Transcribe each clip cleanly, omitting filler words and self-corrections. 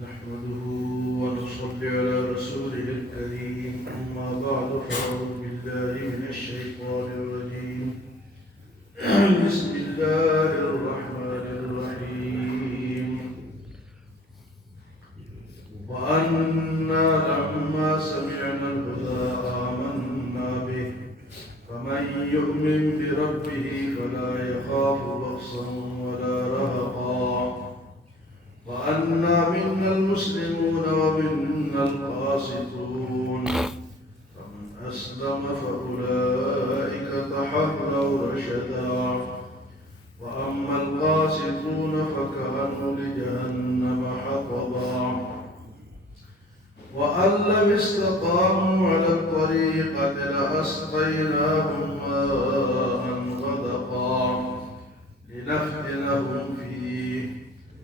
نحمده ونصلي على رسوله الكريم أما بعد فأعوذ بالله من الشيطان الرجيم بسم الله الرحمن الرحيم وأنا لما سمعنا الهدى آمنا به فمن يؤمن بربه فلا يخاف بخسا ولا رهقا وأنا منا المسلمون ومنا القاسطون فمن أسلم فأولئك تحروا رشدا وأما القاسطون فكانوا لجهنم حطبا وأن لم استقاموا على الطريقة لأسقيناهم ماء غدقا لنفتنهم فيه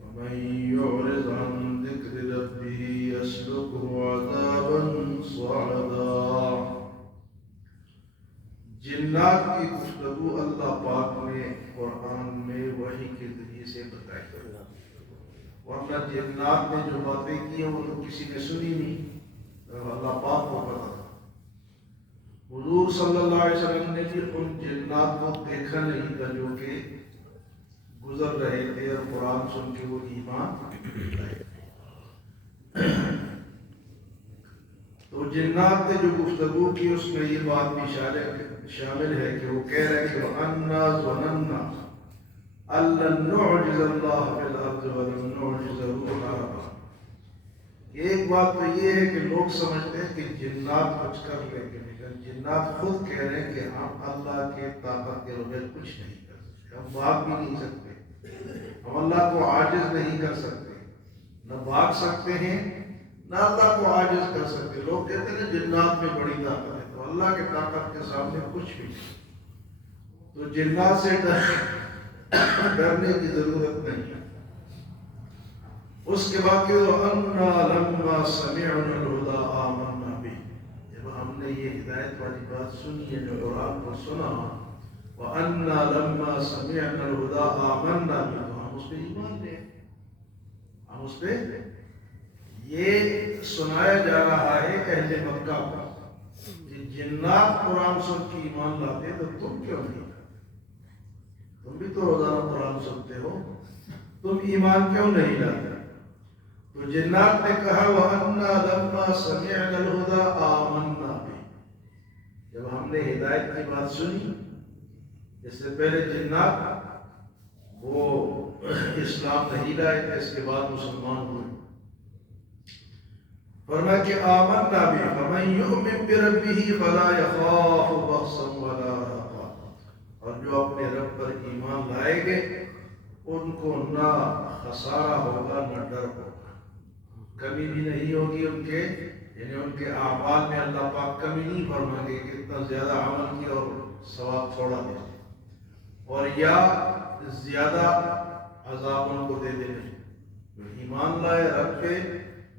ومن يعرض عن ذكر ربه يسلكه عذابا صعدا. جنات کی گفتگو اللہ پاک نے قرآن میں وحی کے ذریعے سے بتائی، ورنہ جنات نے جو باتیں کی ہیں وہ تو کسی نے سنی نہیں، اللہ پاک کو پتا تھا. حضور صلی اللہ علیہ وسلم نے بھی ان جنات کو دیکھا نہیں تھا جو کہ گزر رہے تھے اور قرآن سن کے وہ ایمان لائے. تو جنات نے جو گفتگو کی اس میں یہ بات بھی شامل ہے کہ وہ کہہ رہے کہ وَأَنَّا ظَنَنَّا أَن لَّن نُّعْجِزَ اللَّهَ فِي الْأَرْضِ وَلَن نُّعْجِزَهُ هَرَبًا. ایک بات تو یہ ہے کہ لوگ سمجھتے ہیں کہ جنات کچھ کر لیں گے، لیکن جنات خود کہہ رہے ہیں کہ ہم اللہ کے طاقت کے بغیر کچھ نہیں کر سکتے، ہم بھاگ بھی نہیں سکتے، ہم اللہ کو عاجز نہیں کر سکتے، نہ بھاگ سکتے ہیں نہ اللہ کو عاجز کر سکتے. لوگ کہتے ہیں جنات میں بڑی طاقت ہے، تو اللہ کے طاقت کے سامنے کچھ بھی نہیں. تو جنات سے ڈرنے کی ضرورت نہیں ہے. اس کے بعد کہ وَأَنَّا لَمَّا سَمِعْنَا الْهُدَىٰ آمَنَّا بِهِ. جب ہم نے یہ ہدایت والی بات سنی ہے جو قرآن کو سنا، وَأَنَّا لَمَّا سَمِعْنَا الْهُدَىٰ آمَنَّا بِهِ، تو ہم اس پہ ایمان لے، ہم اس پہ یہ سنایا جا رہا ہے اہل مکہ کو کہ جنات قرآن سن کے ایمان لاتے تو تم کیوں نہیں؟ تم بھی تو روزانہ قرآن سنتے ہو، تم ایمان کیوں نہیں لاتے؟ تو جنات نے کہا وَأَنَّا لَمَّا سَمِعْنَا الْهُدَىٰ آمَنَّا بِهِ. جب ہم نے ہدایت کی بات سنی، اس سے پہلے جنات وہ اسلام نہیں لائے تھے، اس کے بعد مسلمان ہوئے. فرمایا کہ آمنا بِهِ فَمَن يُؤْمِن بِرَبِّهِ فَلَا يَخَافُ بَخْسًا وَلَا رَهَقًا. اور جو اپنے رب پر ایمان لائیں گے ان کو نہ خسارہ ہوگا نہ ڈر ہوگا، کمی بھی نہیں ہوگی ان کے، یعنی ان کے اعمال میں اللہ پاک کمی نہیں فرمائیں گے کہ اتنا زیادہ عمل کیا اور ثواب تھوڑا دے، اور یا زیادہ عذاب ان کو دے دیں. جو ایمان لائے رب پہ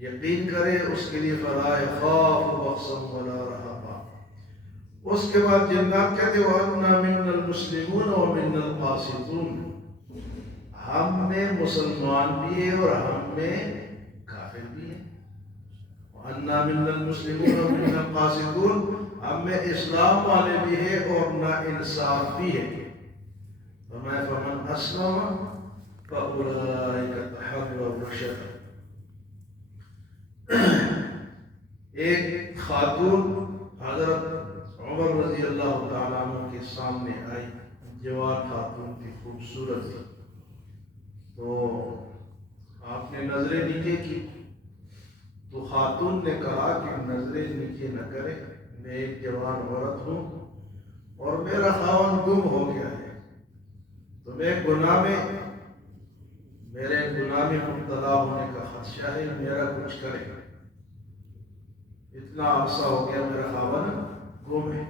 یقین کرے اس کے لیے فلا یخاف بخسا ولا رہقا. اس کے بعد جنات کہتے وَأَنَّا مِنَّا الْمُسْلِمُونَ وَمِنَّا الْقَاسِطُونَ. ہم میں مسلمان بھی ہے اور ہم میں کافر بھی ہے. وَأَنَّا مِنَّا الْمُسْلِمُونَ وَمِنَّا الْقَاسِطُونَ. ہم میں اسلام والے بھی ہے اور نا انصاف بھی ہے. فَمَنْ أَسْلَمَ فَأُولَٰئِكَ تَحَرَّوْا رَشَدًا. ایک خاتون حضرت عمر رضی اللہ تعالیٰ عنہ کے سامنے آئی، جوان خاتون تھی، خوبصورت تھی. تو آپ نے نظریں نیچے کی تو خاتون نے کہا کہ نظریں نیچے نہ کرے، میں ایک جوان عورت ہوں اور میرا خاوند گم ہو گیا ہے، تو میرے گناہ میں مبتلا ہونے کا خدشہ ہے، میرا کچھ کرے. اتنا عرصہ ہو گیا میرا خاوند گم ہے.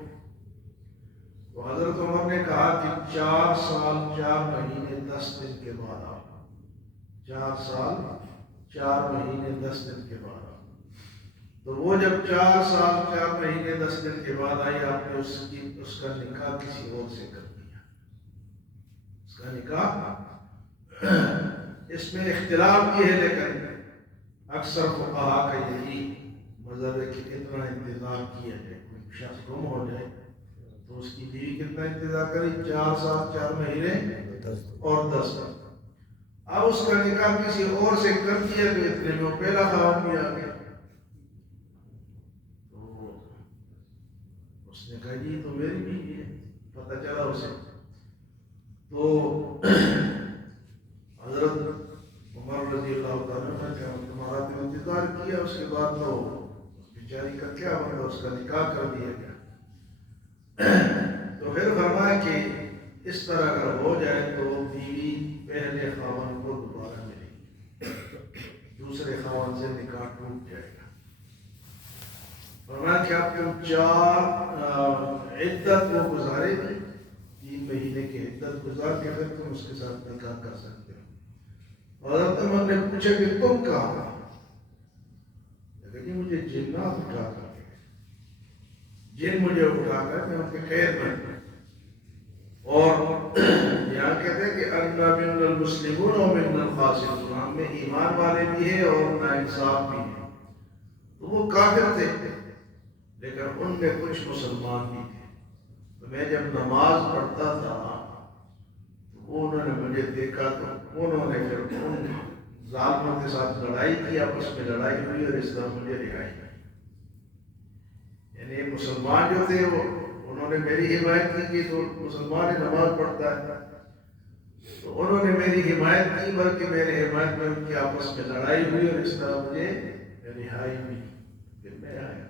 تو حضرت عمر نے کہا کہ 4 سال 4 مہینے 10 دن کے بعد آؤ. 4 سال 4 مہینے 10 دن کے بعد آؤ. تو وہ جب 4 سال 4 مہینے 10 دن کے بعد آئی، آپ نے اس کا نکاح کسی اور سے کر دیا. اس کا نکاح، اس میں اختلاف یہ ہے لیکن اکثر فقہا کا یہی مذہب ہے کہ اتنا انتظار کیا جائے. کوئی شخص گم ہو جائے تو اس کی بیوی کتنا انتظار کرے؟ 4 سال 4 مہینے اور 10 سال. اب اس کا نکاح کسی اور سے کر دیا تو اتنے میں پہلا خاوند بھی آ گیا. تو اس نے کہا جی تو میری بیوی ہے. پتہ چلا اسے تو حضرت عمر رضی اللہ تعالیٰ نے کہا تمہارا تو انتظار کیا، اس کے بعد تو بیچاری کا کیا ہوگا، اس کا نکاح کر دیا گیا. تو پھر فرمایا کہ اس طرح اگر ہو جائے تو بیوی پہلے خاوند کو دوبارہ ملے گی، دوسرے خاوند سے نکاح ٹوٹ جائے گا. فرمایا کہ آپ تم 4 عدت کو گزارے گی، 3 مہینے کی عدت گزار کے پھر تم اس کے ساتھ نکاح کر سکتے ہو. حضرت عمر نے پوچھا کہ تم کہاں؟ لیکن مجھے جنات اٹھا کر جن مجھے اٹھا کر میں ان کے قید میں. اور یہاں کہتے ہیں کہ انا من المسلمون و من القاسطون، ہم میں ایمان والے بھی ہیں اور ناانصاف بھی ہیں. تو وہ کافر تھے لیکن ان میں کچھ مسلمان بھی تھے. تو میں جب نماز پڑھتا تھا تو انہوں نے مجھے دیکھا تو انہوں نے پھر ان ظالموں کے ساتھ لڑائی کی، آپس میں لڑائی ہوئی اور اس طرح مجھے رہائی کی. یعنی مسلمان جو تھے وہ انہوں نے میری حمایت کی کہ تو مسلمان نماز پڑھتا ہے، تو انہوں نے میری حمایت کی، بلکہ میرے حمایت میں ان کی آپس میں لڑائی ہوئی اور اس طرح مجھے رہائی ہوئی. پھر میں آیا.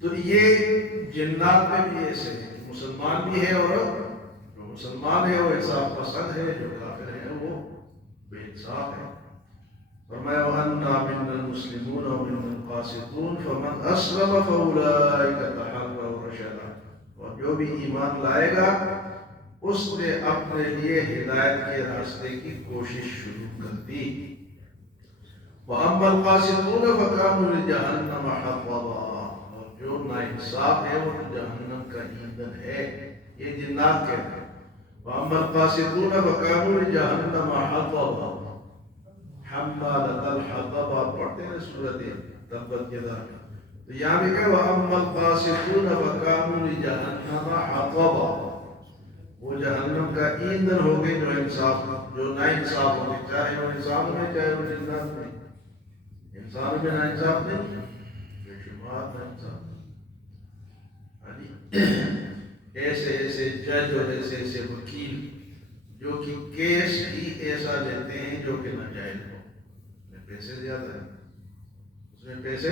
تو یہ جنات میں بھی ایسے ہیں کہ مسلمان بھی ہے اور جو مسلمان ہے وہ انصاف پسند ہے، جو کافر ہے وہ بے انصاف ہے. فرمایا وَأَنَّا مِنَّا الْمُسْلِمُونَ وَمِنَّا الْقَاسِطُونَ فَمَنْ أَسْلَمَ فَأُولَٰئِكَ تَحَرَّوْا رَشَدًا. اور جو بھی ایمان لائے گا اس نے اپنے لیے ہدایت کے راستے کی کوشش شروع کر دی. وَأَمَّا الْقَاسِطُونَ فَكَانُوا لِجَهَنَّمَ حَطَبًا. اور جو ناانصاف ہے وہ جہنم کا ایندھن ہے. یہ جنات کہتے ہیں. وَأَمَّا الْقَاسِطُونَ فَكَانُوا لِجَهَنَّمَ حَطَبًا. حمالۃ الحطب آپ پڑھتے ہیں سورۃ تبت یدا. تو یہاں بھی کہا وَأَمَّا الْقَاسِطُونَ فَكَانُوا لِجَهَنَّمَ حَطَبًا. وہ جہنم کا ایندھن ہو گئے جو ناانصاف ہو گئے، چاہے وہ انسان میں چاہے وہ جنات میں. انسان میں ناانصاف نہیں، بے شمار ناانصاف. ایسے ایسے جج اور ایسے ایسے وکیل جو کہ کیس ہی ایسا لیتے ہیں جو کہ ناجائز ہو. پیسے زیادہ ہیں اس میں پیسے.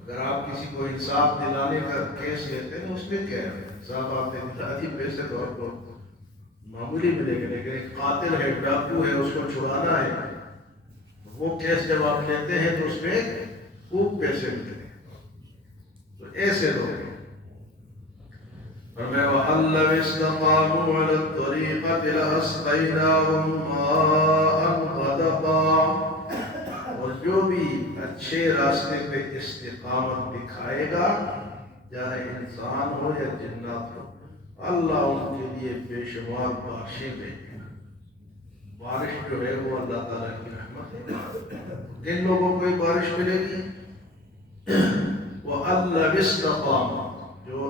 اگر آپ کسی کو انصاف دلانے کا کیس لیتے ہیں اس میں کیا ہے، انصاف آپ نے دلا دی، پیسے تو آپ کو معمولی ملے گا. لیکن ایک قاتل ہے، ڈاکو ہے، اس کو چھڑانا ہے، وہ کیس جب آپ لیتے ہیں تو اس میں خوب پیسے ملتے ہیں. تو ایسے لوگ ہیں. فرمایا وَأَن لَّوِ اسْتَقَامُوا عَلَى الطَّرِيقَةِ لَأَسْقَيْنَاهُم مَّاءً غَدَقًا. اور جو بھی اچھے راستے پہ استقامت دکھائے گا، چاہے انسان ہو یا جنات ہو، اللہ ان کے لیے بے شمار بارشیں دے گا. بارش جو ہے وہ اللہ تعالیٰ کی رحمت ہے. کن لوگوں کو بارش ملے گی؟ وَأَن لَّوِ اسْتَقَامُوا، جو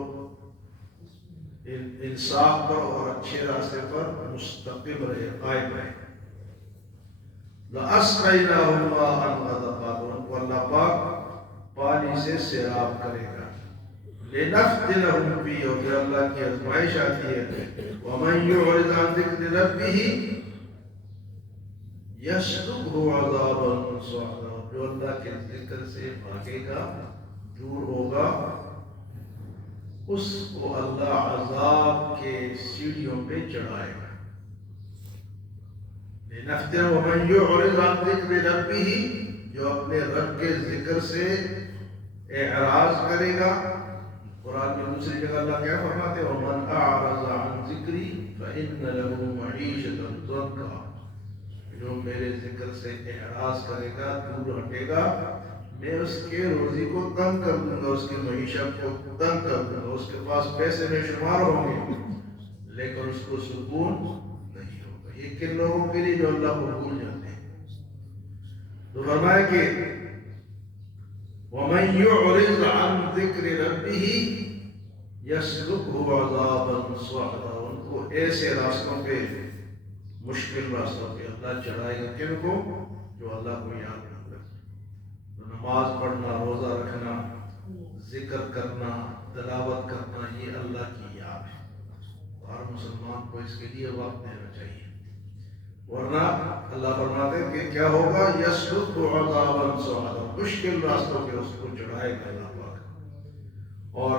انصاف پر اور اچھے راستے پر مستقیم رہے، قائم رہے. لَأَسْقَيْنَاهُم مَّاءً غَدَقًا. ان کو اللہ پاک پانی سے سیراب کرے گا. لِنَفْتِنَهُمْ فِيهِ، اور پھر اللہ کی آزمائش آتی ہے. وَمَن يُعْرِضْ عَن ذِكْرِ رَبِّهِ يَسْلُكْهُ عَذَابًا صَعَدًا. جو اللہ کے ذکر سے بھاگے گا، دور ہوگا، اس کو اللہ عذاب کے سیڑھیوں پہ چڑھائے گا. لِنَفْتِنَهُمْ وَمَن يُعْرِضْ عَن ذِكْرِ رَبِّهِ، جو اپنے رب کے ذکر سے اعراض کرے گا. قرآن کی دوسری جگہ اللہ کیا فرماتے ہیں؟ وَمَنْ أَعْرَضَ عَن ذِكْرِي فَإِنَّ لَهُ مَعِيشَةً ضَنكًا. جو میرے ذکر سے اعراض کرے گا، دور ہٹے گا، میں اس کے روزی کو تنگ کر دوں گا، اس کی معیشت کو تنگ کر دوں گا. اس کے پاس پیسے میں شمار ہوں گے لیکن اس کو سکون نہیں ہوگا. یہ کن لوگوں کے لیے؟ جو اللہ کو بھول جاتے ہیں. تو فرمایا کہ وَمَن يُعْرِضْ عَن ذِكْرِ رَبِّهِ يَسْلُكْهُ عَذَابًا صَعَدًا، ان کو ایسے راستوں پہ، مشکل راستوں پہ اللہ چڑھائے گا، کن کو؟ جو اللہ کو یاد نہ کرتے۔ تو نماز پڑھنا، روزہ رکھنا، ذکر کرنا، تلاوت کرنا، یہ اللہ کی یاد ہے۔ ہر مسلمان کو اس کے لیے وقت دینا چاہیے، ورنہ اللہ فرماتے ہیں کہ کیا ہوگا؟ یسلک عذابا صعدا، مشکل راستوں پہ اس کو چڑھائے گا اللہ پاک۔ اور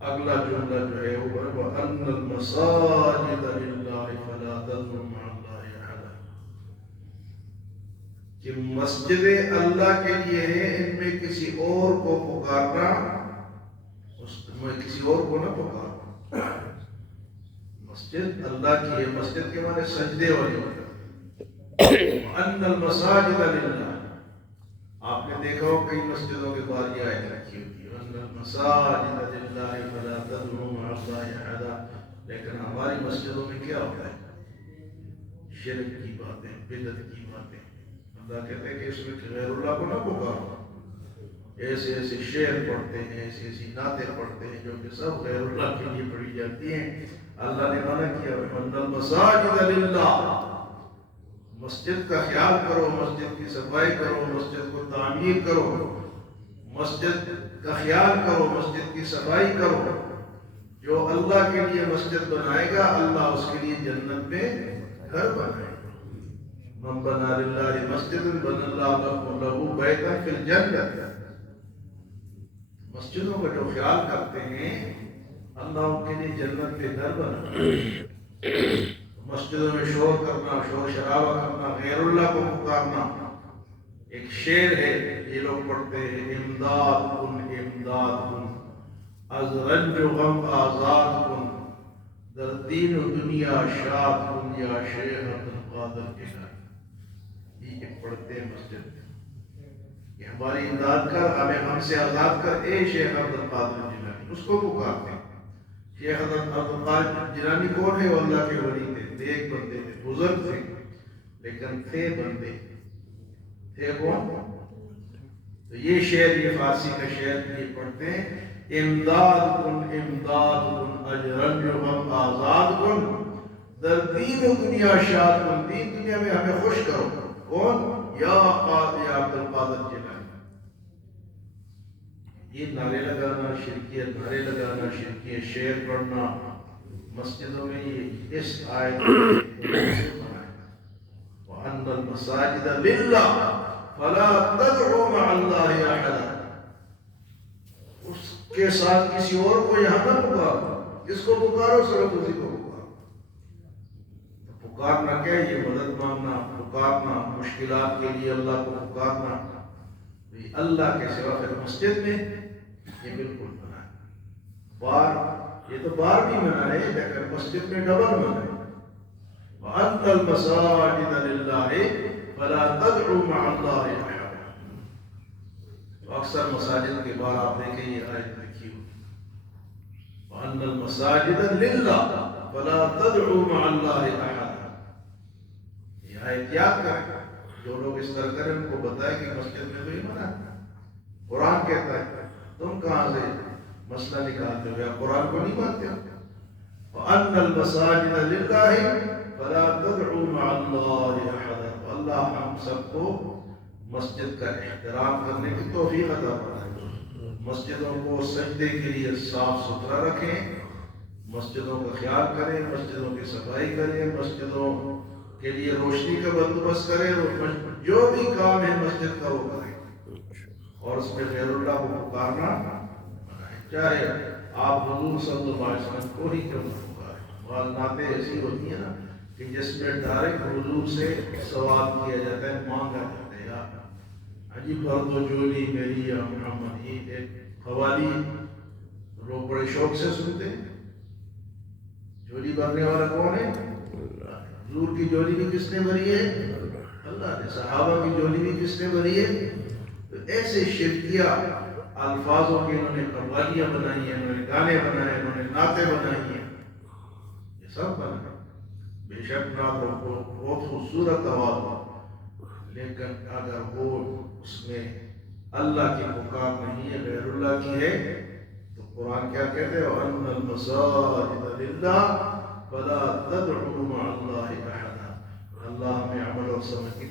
اگلا جملہ جو ہے وہ وَأَنَّ الْمَسَاجِدَ لِلَّهِ فَلَا تَدْعُوا مَعَ اللَّهِ أَحَدًا، کہ مسجدیں اللہ کے لیے ہیں، ان میں کسی اور کو پکارنا، اس میں کسی اور کو نہ پکارنا۔ مسجد اللہ کی ہے، مسجد کے معنی سجدے والی۔ وَأَنَّ الْمَسَاجِدَ لِلَّهِ، آپ نے دیکھا ہو کئی مسجدوں کے بعد یہ آیت رکھی ہوتی ہے وَأَنَّ الْمَسَاجِدَ لِلَّهِ فَلَا تَدْعُوا مَعَ اللَّهِ أَحَدًا، لیکن ہماری مسجدوں میں کیا ہوتا ہے؟ شرک کی باتیں، بدعت کی باتیں۔ اللہ کہتے ہیں کہ اس میں غیر اللہ کو نہ پکارو، ایسے ایسے شعر پڑھتے ہیں، ایسی ایسی نعتیں پڑھتے ہیں جو کہ سب غیر اللہ کے لیے پڑھی جاتی ہیں۔ اللہ نے منع کیا وَأَنَّ الْمَسَاجِدَ لِلَّهِ، مسجد کا خیال کرو، مسجد کی صفائی کرو، مسجد کو تعمیر کرو، مسجد کا خیال کرو، مسجد کی صفائی کرو۔ جو اللہ کے لیے مسجد بنائے گا، اللہ اس کے لیے جنت میں گھر بنائے گا۔ من بنا للہ مسجد بنى اللہ له بیتا فی الجنہ، مسجدوں کا جو خیال کرتے ہیں اللہ ان کے لیے جنت کے گھر بنا۔ مسجدوں میں شور کرنا، شور شرابہ کرنا، غیر اللہ کو پکارنا، ایک شعر ہے یہ لوگ پڑھتے ہیں امداد کن امداد کن، از رنج و غم آزاد کن، در دین و دنیا شاد کن یا شیخ عبد القادر کے گھر۔ یہ پڑھتے ہیں مسجد میں کہ ہماری امداد کر، ہمیں ہم سے آزاد کر، اے شیخ عبد القادر جیلانی، اس کو پکارتے ہیں۔ شیخ عبد القادر جیلانی کون ہے؟ وہ اللہ کے ولی تھے، نیک بندے تھے، بزرگ تھے، لیکن تھے بندے، تھے کون؟ تو یہ شعر، یہ فارسی کا شعر یہ پڑھتے ہیں امداد کن امداد کن، اجرن جو غم آزاد کن، در دین و دنیا شاد کن، دین دنیا میں ہمیں خوش کرو۔ کون؟ یا عبد القادر جیلانی۔ یہ نعرے لگانا شرکیت، نعرے لگانا شرکیت، شعر پڑھنا مسجدوں میں، یہ اس آیت وَأَنَّ الْمَسَاجِدَ لِلَّهِ فَلَا تَدْعُوا مَعَ اللَّهِ أَحَدًا، اس کے ساتھ کسی اور کو یہاں نہ پکارو، جس کو پکارو صرف اسی کو پکارو۔ پکارنا کیا ہے؟ یہ مدد مانگنا، پکارنا، مشکلات کے لیے اللہ کو پکارنا، اللہ کے سوا پھر مسجد میں یہ بالکل منع ہے۔ بار، یہ تو بار بھی منع ہے، لیکن مسجد میں ڈبل منع ہے۔ وَأَنَّ الْمَسَاجِدَ لِلَّهِ فَلَا تَدْعُوا مَعَ اللَّهِ أَحَدًا۔ تو اکثر مساجد کے بعد آپ دیکھیں یہ آیت لکھی ہوئی وَأَنَّ الْمَسَاجِدَ لِلَّهِ فَلَا تَدْعُوا مَعَ اللَّهِ أَحَدًا۔ یہ آیت یاد کریں، جو لوگ اس طرح کریں ان کو بتائیں کہ مسجد میں تو یہ منع ہے۔ قرآن کہتا ہے، تم کہاں سے مسئلہ نکالتے ہو؟ یا قرآن کو نہیں مانتے ہو؟ وَأَنَّ الْمَسَاجِدَ لِلَّهِ فَلَا تَدْعُوا مَعَ اللَّهِ أَحَدًا۔ اللہ ہم سب کو مسجد کا احترام کرنے کی توفیق عطا فرمائے، مسجدوں کو سجدے کے لیے صاف ستھرا رکھیں، مسجدوں کا خیال کریں، مسجدوں کی صفائی کریں، مسجدوں کے لیے روشنی کا بندوبست کریں، جو بھی کام ہے مسجد کا وہ کریں، اور اس میں غیر اللہ کو پکارنا منائیں، چاہے آپ حضور صلی اللہ علیہ وسلم کو ہی کیوں نہ پکاریں۔ بعض نعتیں ایسی ہوتی ہیں نا کہ جس میں ڈائریکٹ حضور سے سوال کیا جاتا ہے، مانگا جاتا ہے، یا عجیب بھر دو جولی میری یا محمد، یہ ایک قوالی لوگ بڑے شوق سے سنتے ہیں۔ جولی بھرنے والا کون ہے؟ حضور کی جولی بھی کس نے بھری ہے؟ اللہ نے۔ صحابہ کی جولی بھی کس نے بھری ہے؟ تو ایسے شرکیہ الفاظوں کی انہوں نے قوالیاں بنائی ہیں، انہوں نے گانے بنائے، انہوں نے نعتیں بنائی ہیں، یہ سب بنا۔ بے شک نعتوں کو بہت خوبصورت آواز، لیکن اگر وہ اس میں اللہ کی پکار نہیں ہے، غیر اللہ کی ہے، تو قرآن کیا کہتے ہیں؟ وَأَنَّ الْمَسَاجِدَ لِلَّهِ فَلَا تَدْعُوا مَعَ اللَّهِ أَحَدًا۔ اللہ ہمیں عمل اور سمجھ کی